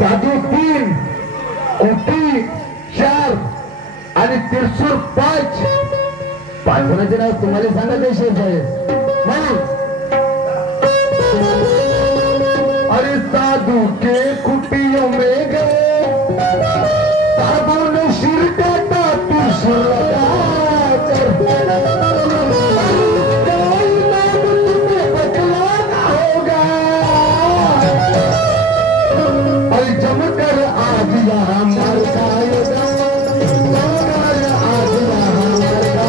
साधू 3, कोटी 4 आणि त्रिशूर 5. 5 जणांचे नाव तुम्हाला सांगायचे शेठ साहेब. अरे साधू के कुटियों में गए, साधू ने सिर काटा त्रिशूल लगाकर, बचलाना होगा और जमकर आज यहाँ मर जाएगा, जमकर आज यहाँ मर जाएगा.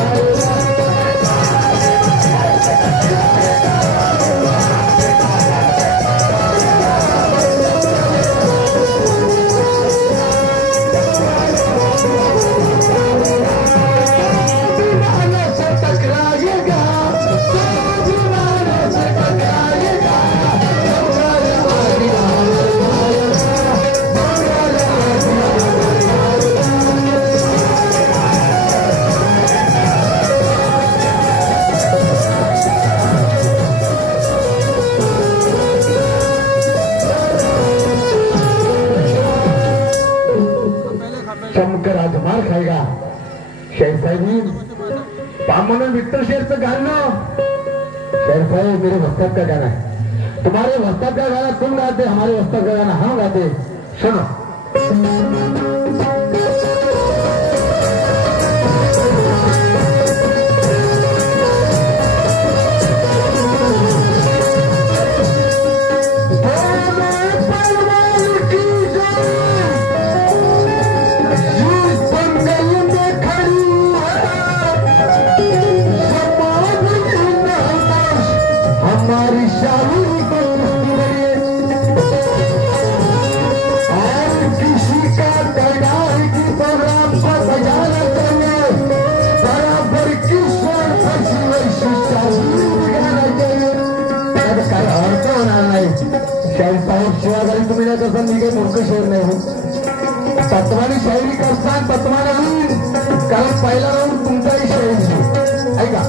चमकर आज मार खाएगा. शेर साहेब म्हणून विठ्ठल शेरचं गाणं. शेर साहेब मेरे वस्ताद का गाना है, तुम्हारे वस्ताद का गाना तुम गाते, हमारे वस्ताद का गाना हम गाते. सुनो. शिवाजी तुम्ही नाही करता, मी काही मोठं शेर नाही हो. तत्वानी शायरी करसान तत्वाने होईल, कारण पहिला राऊंड तुमचाही शायरी ऐका.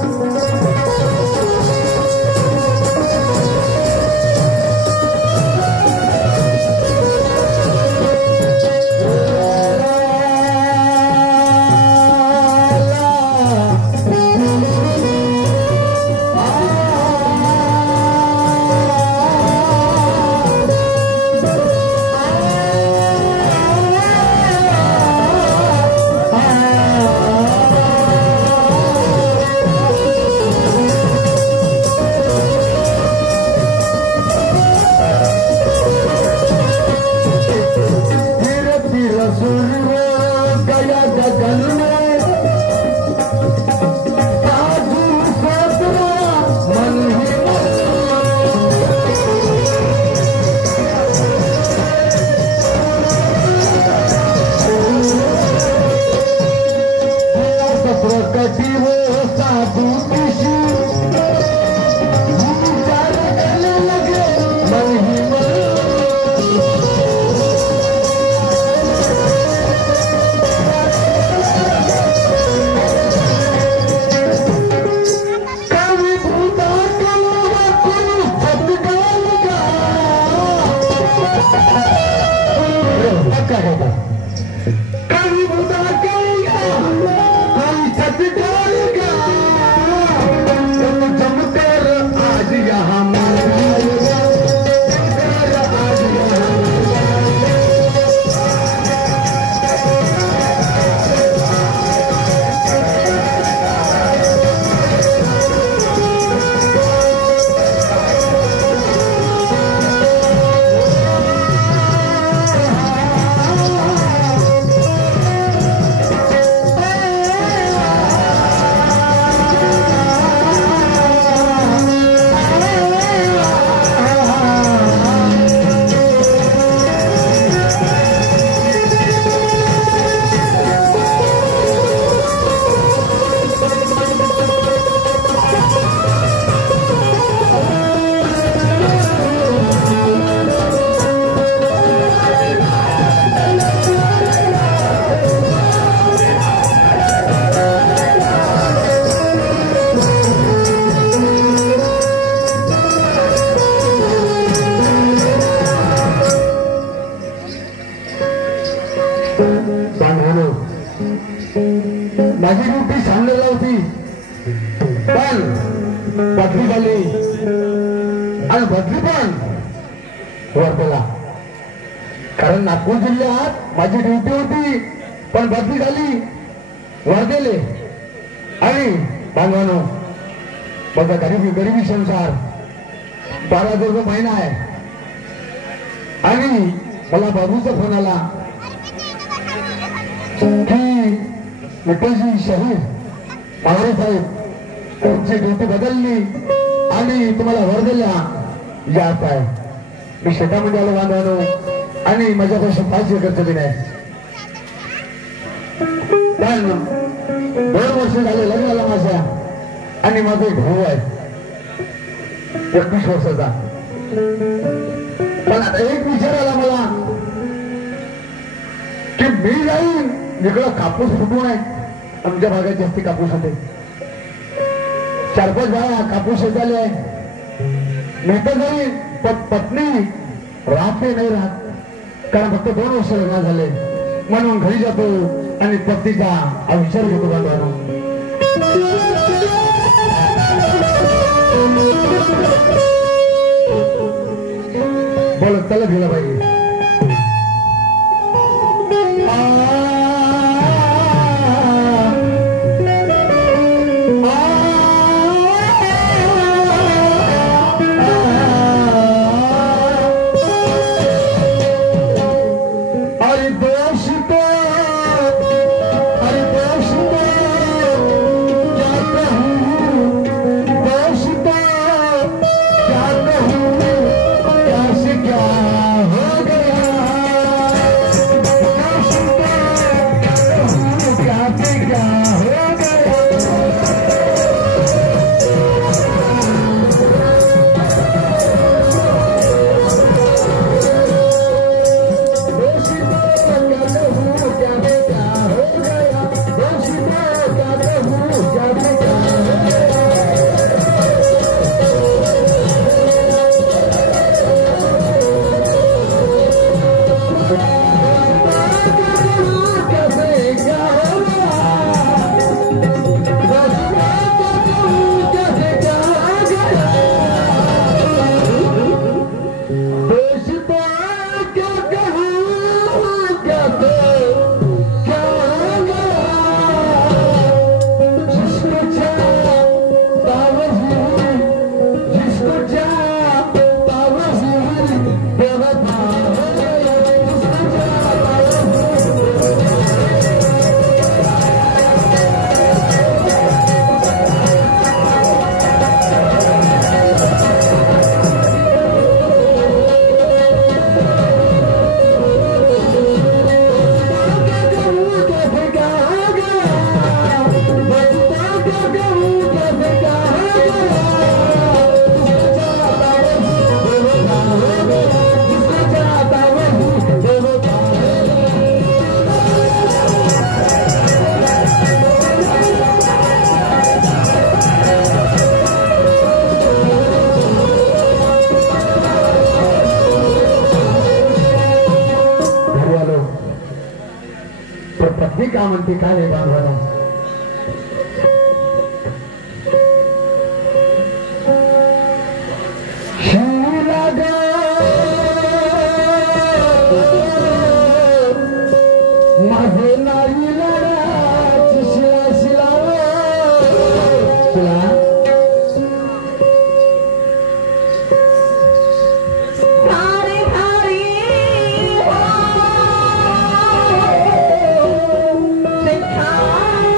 माझी ड्युटी सांगलेला होती, पण बदली झाली आणि बदली पण वर्धेला. कारण नागपूर जिल्ह्यात माझी ड्युटी होती, पण बदली झाली वर्धेले. आणि बांधवानो, बघा गरिबी संसार, 12,000 रुपये महिना आहे. आणि मला बाबूचा फोन आला की विठ्ठलजी शहीद पवार साहेब तुमची ड्युटी बदलली आणि तुम्हाला वर्धेला यायचं आहे. मी शेतामध्ये आलो बांधवानो, आणि माझ्यापासून 5 एकर जमीन आहे. पण 2 वर्ष झाले लग्नाला माझ्या, आणि माझा एक भाऊ आहे 21 वर्षाचा. पण आता एक विचार आला मला की मी जाईन इकडं कापूस फुटू नये. आमच्या भागात जास्ती कापूस होते, 4-5 बाया कापूस शेताले आहे. मी तर जाईन, पण पत्नी राहते नाही राहत, कारण फक्त 2 वर्ष लग्न झाले. म्हणून घरी जातो आणि पत्नीचा विचार घेतो. बांधवांनो, बोलत चला गेला पाहिजे. का म्हणते काय रे बांधवाला. माझे नाही लढाची शिला शिला शिला Take time.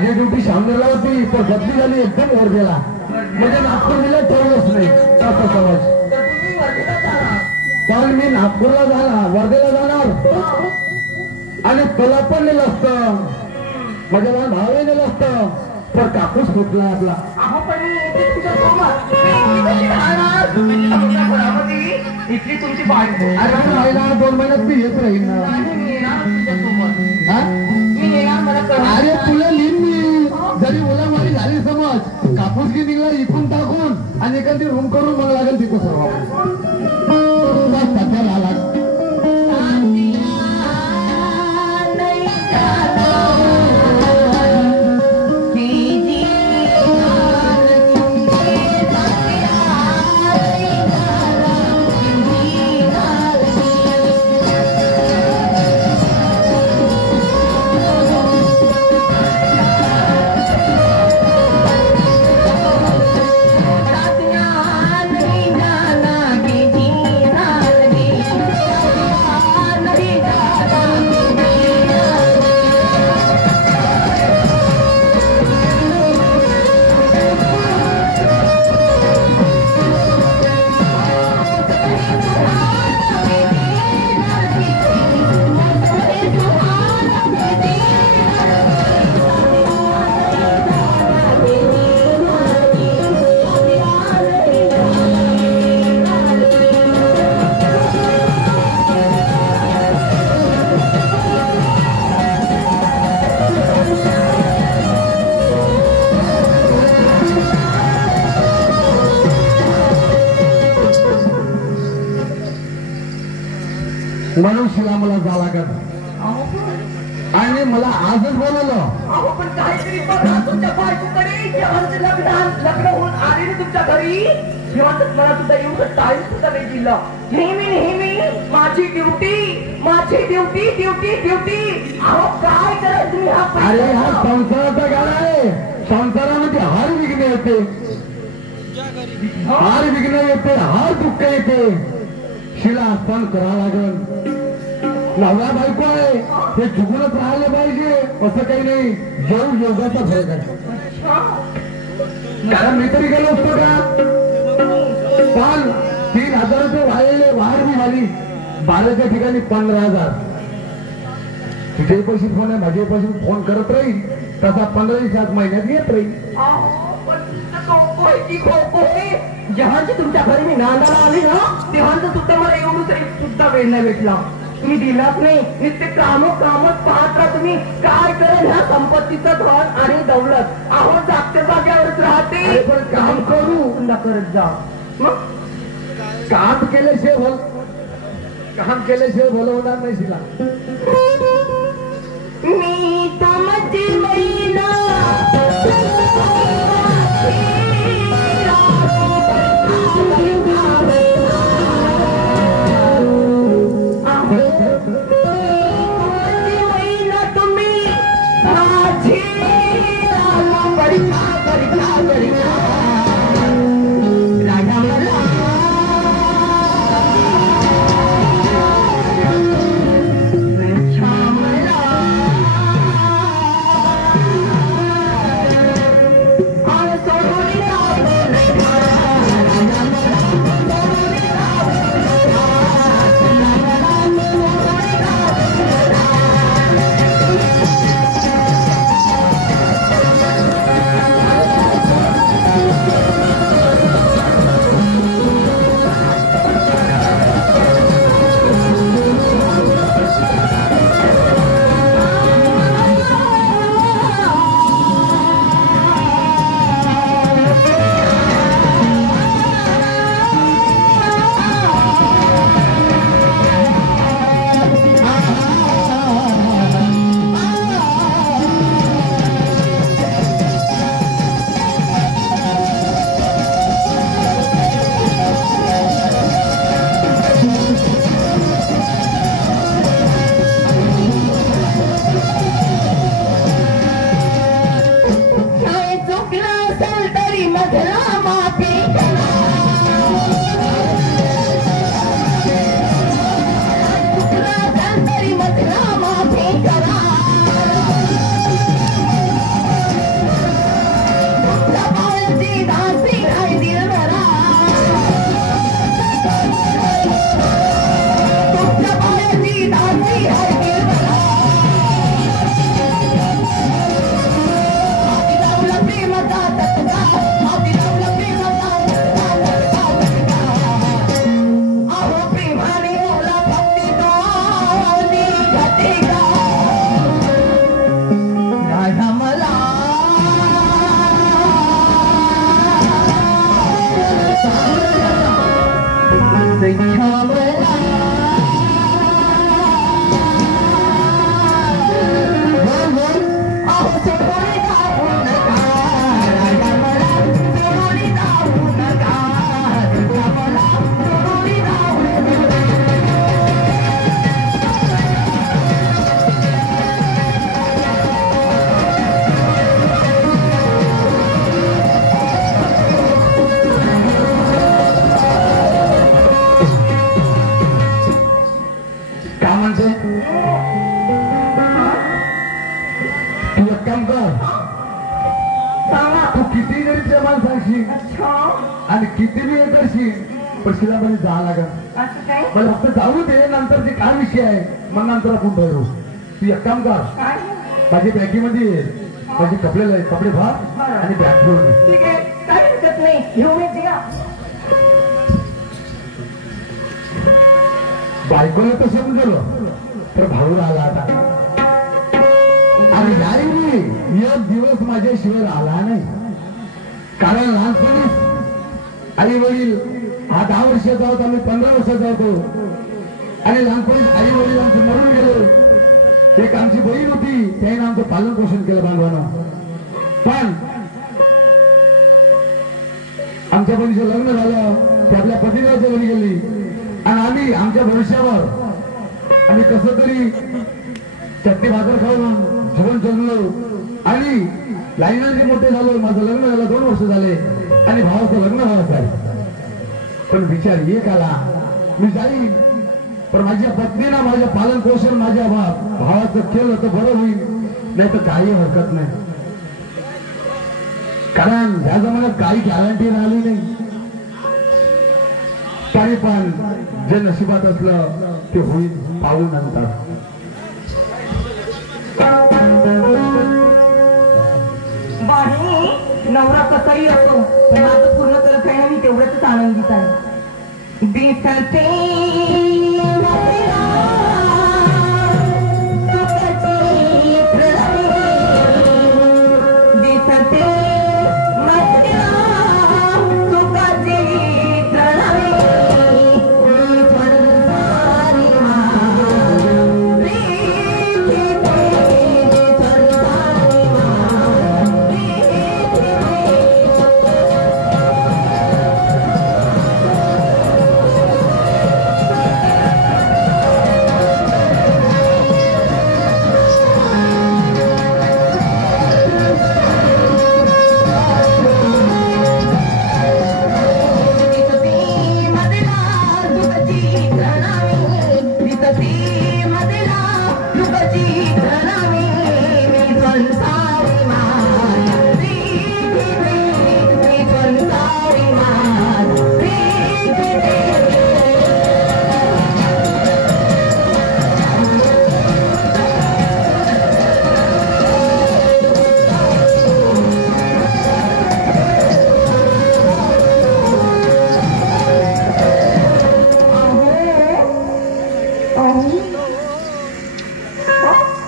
माझी ड्युटी शामनेरला होती तर बदली झाली एकदम वर्धेला म्हणजे नागपूरला ठेवलंच नाही असं समज पण मी नागपूरला जाणार वर्धेला जाणार आणि तुला पण नेलं असतं माझ्या मला भावही नेलं असतं तर कापूस फुटला आपला इथली तुमची बायको अरे राहिला 2 महिन्यात मी येत राहील ना अरे तुला लिहिन मी जरी मुलामारी झाली समज कापूस की निघला इथून टाकून आणि एखादी रूम करून मला लागेल तिथं सर्व सध्या आला म्हणून शिला मला जा लागत आणि मला आजच बोलवलं पण काहीतरी बघा तुमच्या बायकोकडे जेव्हाचं लग्न होऊन आले ना तुमच्या घरी तेव्हा मला सुद्धा एवढं टाइम सुद्धा नाही दिला नेहमी माझी ड्युटी अहो काय करायचं तुम्ही अरे हा संसाराचा गाडा आहे संसारामध्ये हार विघ्न येते हार दुःख येते शिला सण करा लागल नवरा बायको आहे ते झुकूनच राहिले पाहिजे असं काही नाही योगाचा फरक आहे मी तरी गेलो असतो का पण 3,000 रुपये वाढ बी झाली 12च्या ठिकाणी 15,000 तुझे पैसे फोन आहे माझे पैसे फोन करत राहील तसा 15 महिन्यात येत राहील जेव्हाची तुमच्या घरी मी नांदाला आली ना तेव्हाच सुद्धा मला एवढं सुद्धा वेळ नाही भेटला तुम्ही दिलाच नाही नुसते कामच पाहत राहा तुम्ही काय करेल ह्या संपत्तीचं धन आणि दौलत अहो जागच्या जागेवरच राहते पण काम करू पुन्हा करत जा मग काम केल्याशिवाय भलं होणार नाही शिला मी तुमची महिना सांगते तू एक काम कर सांगा. तू किती जरी प्रेमाला सांगशील अच्छा आणि किती बी हे करशील पण शिला मध्ये जा लागत असं काय मला फक्त जाऊ दे नंतर जे काय विषय आहे मग नंतर आपण ठरवू तू एक काम कर काय माझी बॅगीमध्ये माझे कपडे भर आणि बॅग घेऊन ये. ठीक आहे काही हरकत नाही घेऊन येते का बायकोला तर समजलं तर भाऊ आला आता आणि नाही एक दिवस माझ्याशिवाय आला नाही कारण लहानपणी आई वडील हा 10 वर्षाचा होता मी 15 वर्षाचा होतो आणि लहानपणी आई वडील आमचे मरून गेले एक आमची बहीण होती त्याने आमचं पालन पोषण केलं बांधवानं पण आमच्या बहिणीचं लग्न झालं ते आपल्या पतिदेवाच्या घरी गेली आणि आम्ही आमच्या भविष्यावर आम्ही कसं तरी चटणी भाकर खाऊन जेवण जगलो आणि लाईनांचे मोठे झालो माझं लग्न झालं 2 वर्ष झाले आणि भावाचं लग्न व्हायचं आहे पण विचार एक आला मी जाईन पण माझ्या पत्नीला माझ्या पालन पोषण माझ्या भावाचं केलं तर बरं होईल नाही तर काही हरकत नाही कारण ह्या जमान्यात काही गॅरंटी राहिली नाही तरी पण जे नशिबात असलं ते होईल पाहून नंतर बाई नवरा कसाही असो पण माझं पूर्ण करत आहे मी तेवढ्याच आनंदीत आहे दिसते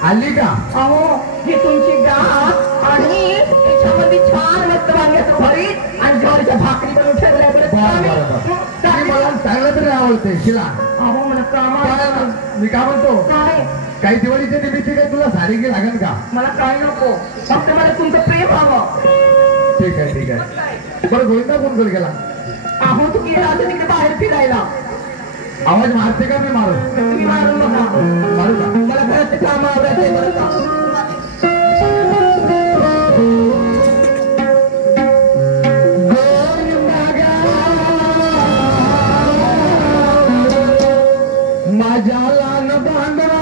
आली का अहो ही तुमची गाठ आणि त्याच्यामध्ये छान मस्त वांग्याचं भरीत आणि ज्वारीच्या भाकरी पण ठेवल्या मला चांगलं तरी आवडते शिला अहो मला कामा मी का म्हणतो काय काही दिवाळीच्या निमित्त काही तुला साडी घे लागेल का मला काय नको फक्त मला तुमचं प्रेम हवं ठीक आहे बरं गोविंदा फोन करू गेला अहो तू गेला असं तिकडे बाहेर फिरायला आवाज मारते का मी मारू तुम्ही मारून बघा मारू का मला घरात काम आवडायचंय बरं का माझ्या लहान बांधवा